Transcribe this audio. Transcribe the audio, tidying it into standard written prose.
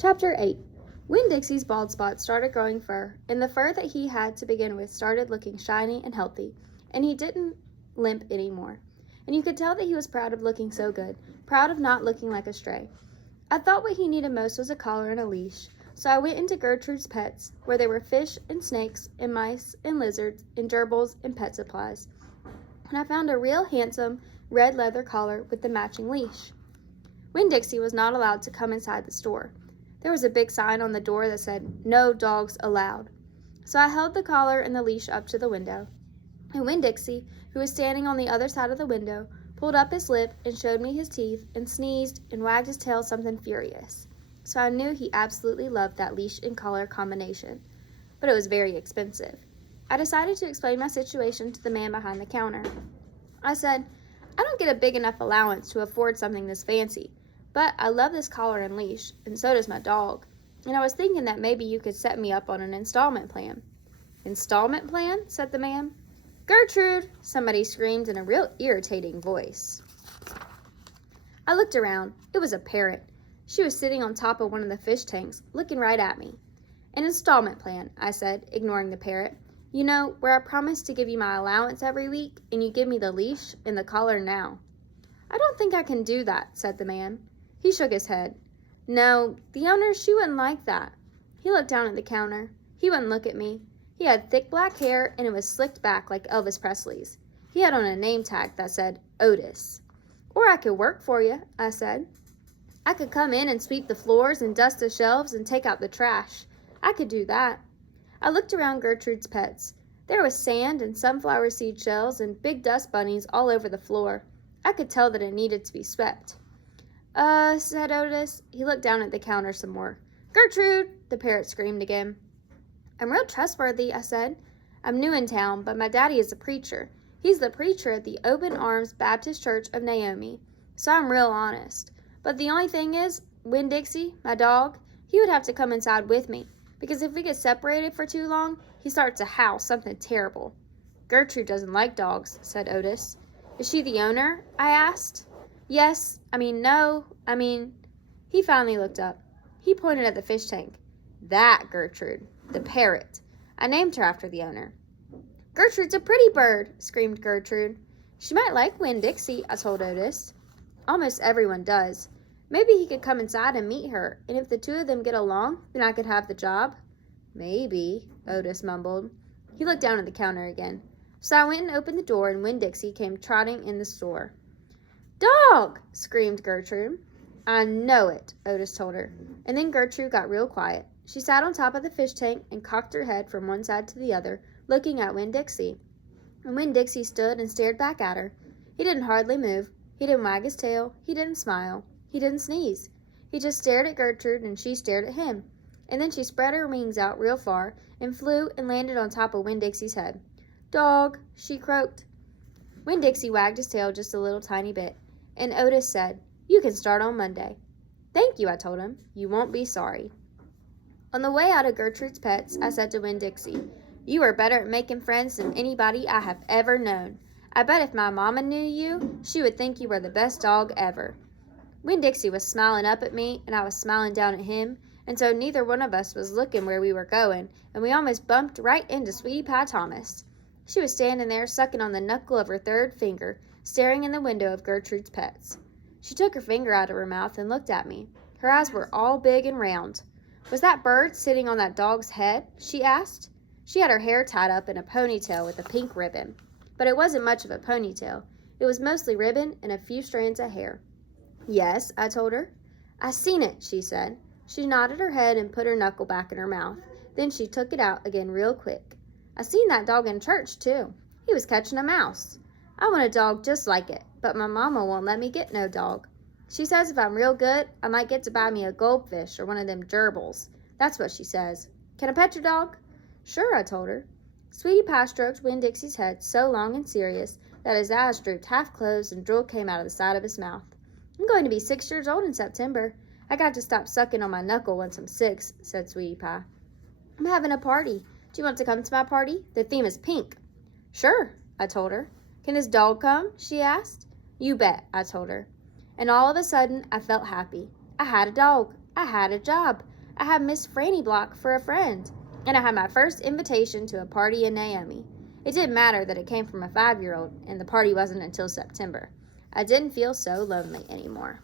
Chapter 8. When Dixie's bald spot started growing fur, and the fur that he had to begin with started looking shiny and healthy, and he didn't limp anymore. And you could tell that he was proud of looking so good, proud of not looking like a stray. I thought what he needed most was a collar and a leash, so I went into Gertrude's Pets, where there were fish and snakes and mice and lizards and gerbils and pet supplies. And I found a real handsome red leather collar with the matching leash. Winn Dixie was not allowed to come inside the store. There was a big sign on the door that said, "No dogs allowed." So I held the collar and the leash up to the window. And Winn Dixie, who was standing on the other side of the window, pulled up his lip and showed me his teeth and sneezed and wagged his tail something furious. So I knew he absolutely loved that leash and collar combination. But it was very expensive. I decided to explain my situation to the man behind the counter. I said, "I don't get a big enough allowance to afford something this fancy. But I love this collar and leash, and so does my dog. And I was thinking that maybe you could set me up on an installment plan." "Installment plan?" said the man. "Gertrude!" somebody screamed in a real irritating voice. I looked around. It was a parrot. She was sitting on top of one of the fish tanks, looking right at me. "An installment plan," I said, ignoring the parrot. "You know, where I promise to give you my allowance every week, and you give me the leash and the collar now." "I don't think I can do that," said the man. He shook his head. "No, the owner, she wouldn't like that." He looked down at the counter. He wouldn't look at me. He had thick black hair, and it was slicked back like Elvis Presley's. He had on a name tag that said, Otis. "Or I could work for you," I said. "I could come in and sweep the floors and dust the shelves and take out the trash. I could do that." I looked around Gertrude's Pets. There was sand and sunflower seed shells and big dust bunnies all over the floor. I could tell that it needed to be swept. Said Otis. He looked down at the counter some more. "Gertrude!" the parrot screamed again. "I'm real trustworthy," I said. "I'm new in town, but my daddy is a preacher. He's the preacher at the Open Arms Baptist Church of Naomi, so I'm real honest. But the only thing is, Winn Dixie, my dog, he would have to come inside with me, because if we get separated for too long, he starts to howl something terrible." "Gertrude doesn't like dogs," said Otis. "Is she the owner?" I asked. No. He finally looked up. He pointed at the fish tank. "That Gertrude, the parrot. I named her after the owner." "Gertrude's a pretty bird," screamed Gertrude. "She might like Winn Dixie," I told Otis. "Almost everyone does. Maybe he could come inside and meet her, and if the two of them get along, then I could have the job." "Maybe," Otis mumbled. He looked down at the counter again. So I went and opened the door, and Winn Dixie came trotting in the store. "Dog!" screamed Gertrude. "I know it," Otis told her. And then Gertrude got real quiet. She sat on top of the fish tank and cocked her head from one side to the other, looking at Winn Dixie. And Winn Dixie stood and stared back at her. He didn't hardly move. He didn't wag his tail. He didn't smile. He didn't sneeze. He just stared at Gertrude, and she stared at him. And then she spread her wings out real far and flew and landed on top of Winn Dixie's head. "Dog," she croaked. Winn Dixie wagged his tail just a little tiny bit, and Otis said, "You can start on Monday." "Thank you," I told him. "You won't be sorry." On the way out of Gertrude's Pets, I said to Winn Dixie, "You are better at making friends than anybody I have ever known. I bet if my mama knew you, she would think you were the best dog ever." Winn Dixie was smiling up at me, and I was smiling down at him, and so neither one of us was looking where we were going, and we almost bumped right into Sweetie Pie Thomas. She was standing there, sucking on the knuckle of her third finger, staring in the window of Gertrude's Pets. She took her finger out of her mouth and looked at me. Her eyes were all big and round. "Was that bird sitting on that dog's head?" she asked. She had her hair tied up in a ponytail with a pink ribbon. But it wasn't much of a ponytail. It was mostly ribbon and a few strands of hair. "Yes," I told her. "I seen it," she said. She nodded her head and put her knuckle back in her mouth. Then she took it out again real quick. "I seen that dog in church, too. He was catching a mouse. I want a dog just like it, but my mama won't let me get no dog. She says if I'm real good, I might get to buy me a goldfish or one of them gerbils. That's what she says. Can I pet your dog?" "Sure," I told her. Sweetie Pie stroked Winn Dixie's head so long and serious that his eyes drooped half closed and drool came out of the side of his mouth. "I'm going to be 6 years old in September. I got to stop sucking on my knuckle once I'm 6, said Sweetie Pie. "I'm having a party. Do you want to come to my party? The theme is pink." "Sure," I told her. "Can this dog come?" she asked. "You bet," I told her. And all of a sudden, I felt happy. I had a dog. I had a job. I had Miss Franny Block for a friend, and I had my first invitation to a party in Naomi. It didn't matter that it came from a 5-year-old, and the party wasn't until September. I didn't feel so lonely anymore.